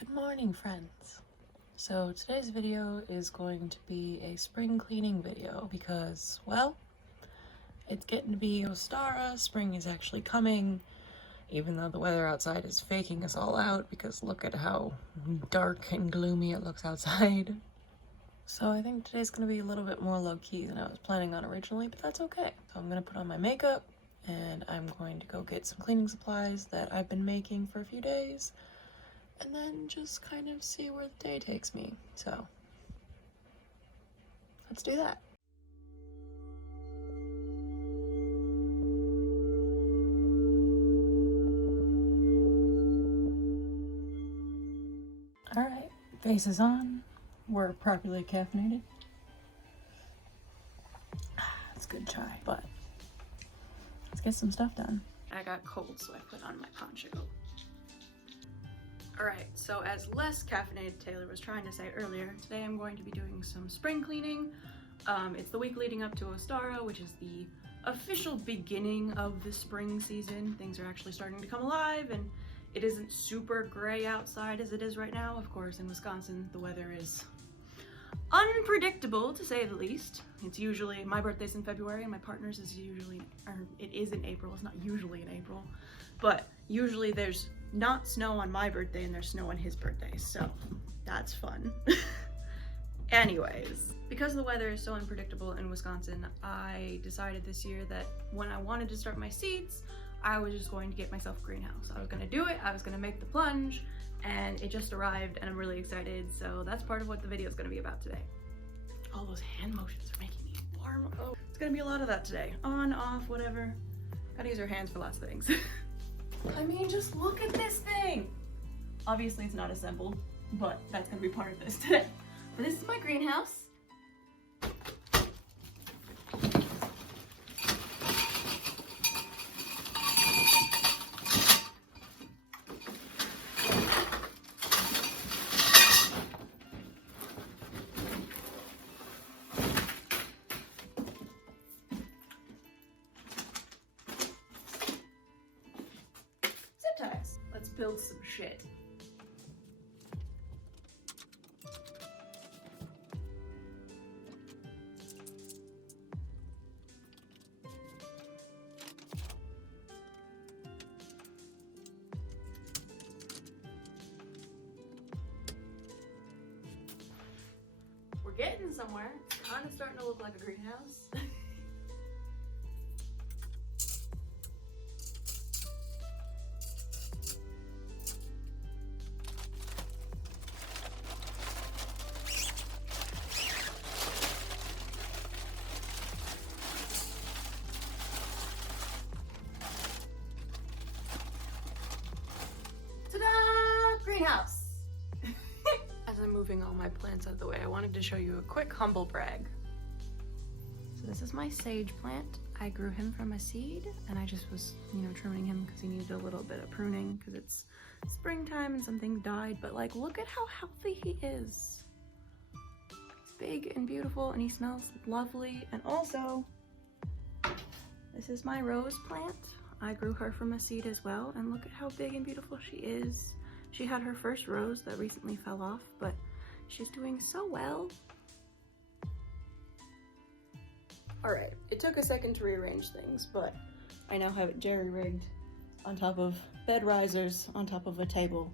Good morning, friends. So today's video is going to be a spring cleaning video because, well, it's getting to be Ostara. Spring is actually coming, even though the weather outside is faking us all out because look at how dark and gloomy it looks outside. So I think today's going to be a little bit more low-key than I was planning on originally, but that's okay. So I'm going to put on my makeup and I'm going to go get some cleaning supplies that I've been making for a few days, and then just kind of see where the day takes me. So let's do that. All right, face is on. We're properly caffeinated. It's good chai, but let's get some stuff done. I got cold, so I put on my poncho. Alright, so as less caffeinated Taylor was trying to say earlier, today I'm going to be doing some spring cleaning. It's the week leading up to Ostara, which is the official beginning of the spring season. Things are actually starting to come alive, and it isn't super gray outside as it is right now. Of course, in Wisconsin, the weather is unpredictable, to say the least. It's usually, my birthday's in February, and my partner's is usually, or it is in April. It's not usually in April, but usually there's not snow on my birthday and there's snow on his birthday, so that's fun. Anyways, because the weather is so unpredictable in Wisconsin, I decided this year that when I wanted to start my seeds, I was just going to get myself a greenhouse. I was going to do it, I was going to make the plunge, and it just arrived and I'm really excited, so that's part of what the video is going to be about today. All those hand motions are making me warm. Oh, it's going to be a lot of that today. On, off, whatever. Gotta use our hands for lots of things. I mean, just look at this thing! Obviously it's not assembled, but that's gonna be part of this today. But this is my greenhouse. Let's build some shit. We're getting somewhere. It's kind of starting to look like a greenhouse. Ta-da! Greenhouse! As I'm moving all my plants out of the way, I wanted to show you a quick humble brag. So this is my sage plant. I grew him from a seed, and I just was, trimming him because he needed a little bit of pruning because it's springtime and some things died, but like, look at how healthy he is. He's big and beautiful and he smells lovely. And also, this is my rose plant. I grew her from a seed as well, and look at how big and beautiful she is. She had her first rose that recently fell off, but she's doing so well. Alright, it took a second to rearrange things, but I now have it jerry-rigged on top of bed risers on top of a table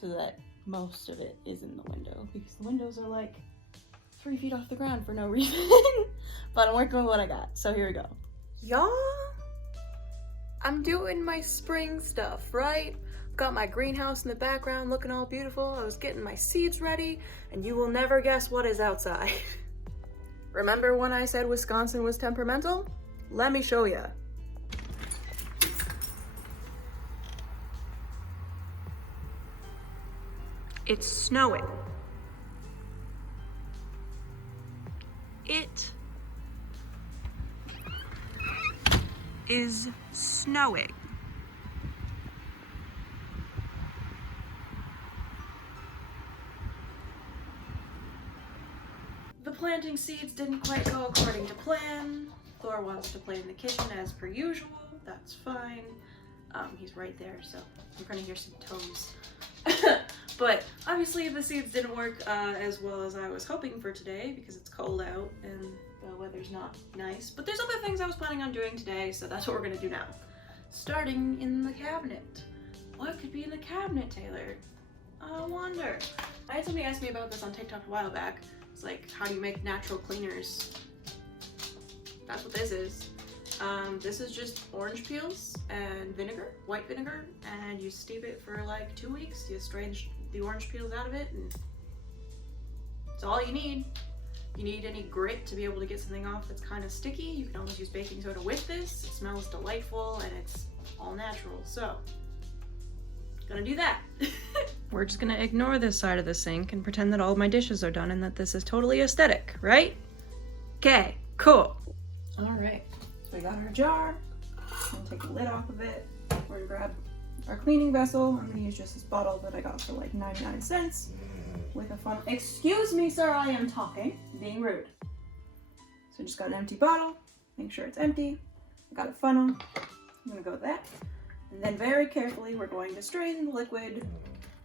so that most of it is in the window, because the windows are like 3 feet off the ground for no reason. But I'm working with what I got, so here we go. Y'all, I'm doing my spring stuff, right? Got my greenhouse in the background looking all beautiful. I was getting my seeds ready, and you will never guess what is outside. Remember when I said Wisconsin was temperamental? Let me show ya. It's snowing. It is snowing. The planting seeds didn't quite go according to plan. Thor wants to play in the kitchen as per usual. That's fine. He's right there, so you're gonna hear some toes. But Obviously the seeds didn't work as well as I was hoping for today because it's cold out and the weather's not nice. But there's other things I was planning on doing today, so that's what we're gonna do now. Starting in the cabinet. What could be in the cabinet, Taylor? I wonder. I had somebody ask me about this on TikTok a while back. It's like, how do you make natural cleaners? That's what this is. This is just orange peels and vinegar, white vinegar, and you steep it for like 2 weeks. You strain the orange peels out of it, and that's all you need. You need any grit to be able to get something off that's kind of sticky. You can always use baking soda with this. It smells delightful and it's all natural, so gonna do that. We're just gonna ignore this side of the sink and pretend that all of my dishes are done and that this is totally aesthetic, right? Okay, cool. All right, so we got our jar. I'm gonna take the lid off of it. We're gonna grab our cleaning vessel. I'm gonna use just this bottle that I got for like 99 cents with a funnel. Excuse me, sir, I am talking, being rude. So just got an empty bottle, make sure it's empty. I got a funnel, I'm gonna go with that. And then very carefully, we're going to strain the liquid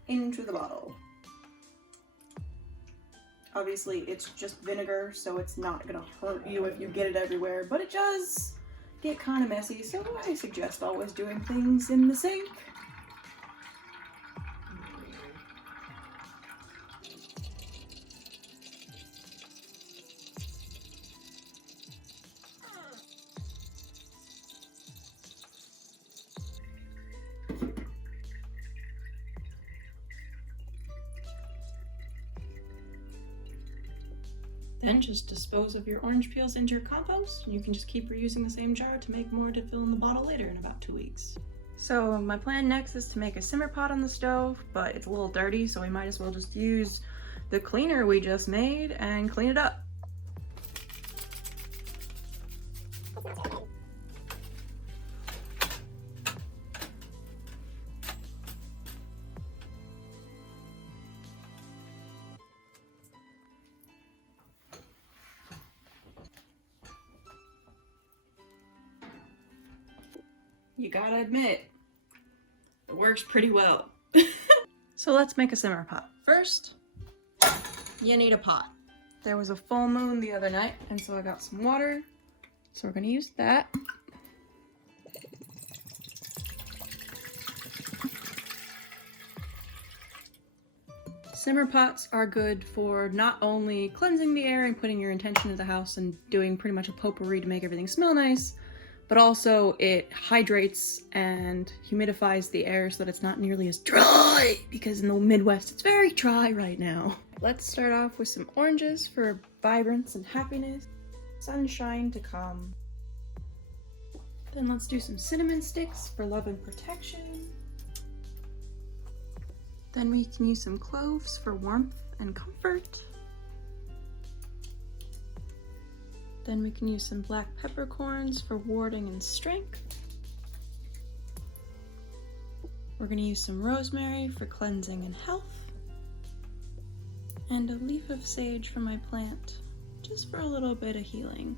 into the bottle. Obviously, it's just vinegar, so it's not gonna hurt you if you get it everywhere, but it does get kind of messy, so I suggest always doing things in the sink. Then just dispose of your orange peels into your compost. You can just keep reusing the same jar to make more to fill in the bottle later in about 2 weeks. So my plan next is to make a simmer pot on the stove, but it's a little dirty, so we might as well just use the cleaner we just made and clean it up. You gotta admit, it works pretty well. So let's make a simmer pot. First, you need a pot. There was a full moon the other night, and so I got some water. So we're gonna use that. Simmer pots are good for not only cleansing the air and putting your intention into the house and doing pretty much a potpourri to make everything smell nice, but also it hydrates and humidifies the air so that it's not nearly as dry, because in the Midwest it's very dry right now. Let's start off with some oranges for vibrance and happiness, sunshine to come. Then let's do some cinnamon sticks for love and protection. Then we can use some cloves for warmth and comfort. Then we can use some black peppercorns for warding and strength. We're going to use some rosemary for cleansing and health. And a leaf of sage for my plant, just for a little bit of healing.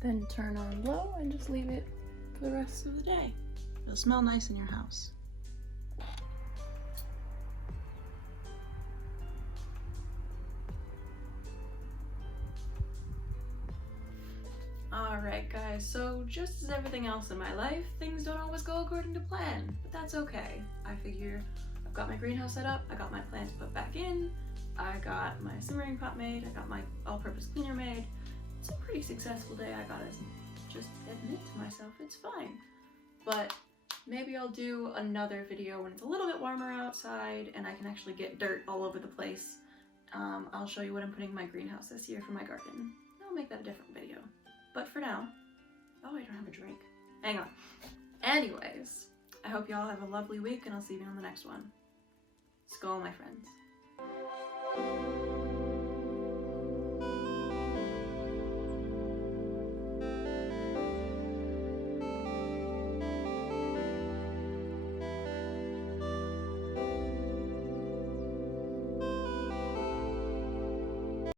Then turn on low and just leave it for the rest of the day. It'll smell nice in your house. Alright guys, so just as everything else in my life, things don't always go according to plan, but that's okay. I figure I've got my greenhouse set up, I got my plants put back in, I got my simmering pot made, I got my all-purpose cleaner made. It's a pretty successful day, I gotta just admit to myself, it's fine. But maybe I'll do another video when it's a little bit warmer outside and I can actually get dirt all over the place. I'll show you what I'm putting in my greenhouse this year for my garden. I'll make that a different video. But for now, oh, I don't have a drink. Hang on. Anyways, I hope y'all have a lovely week and I'll see you on the next one. Skål, my friends.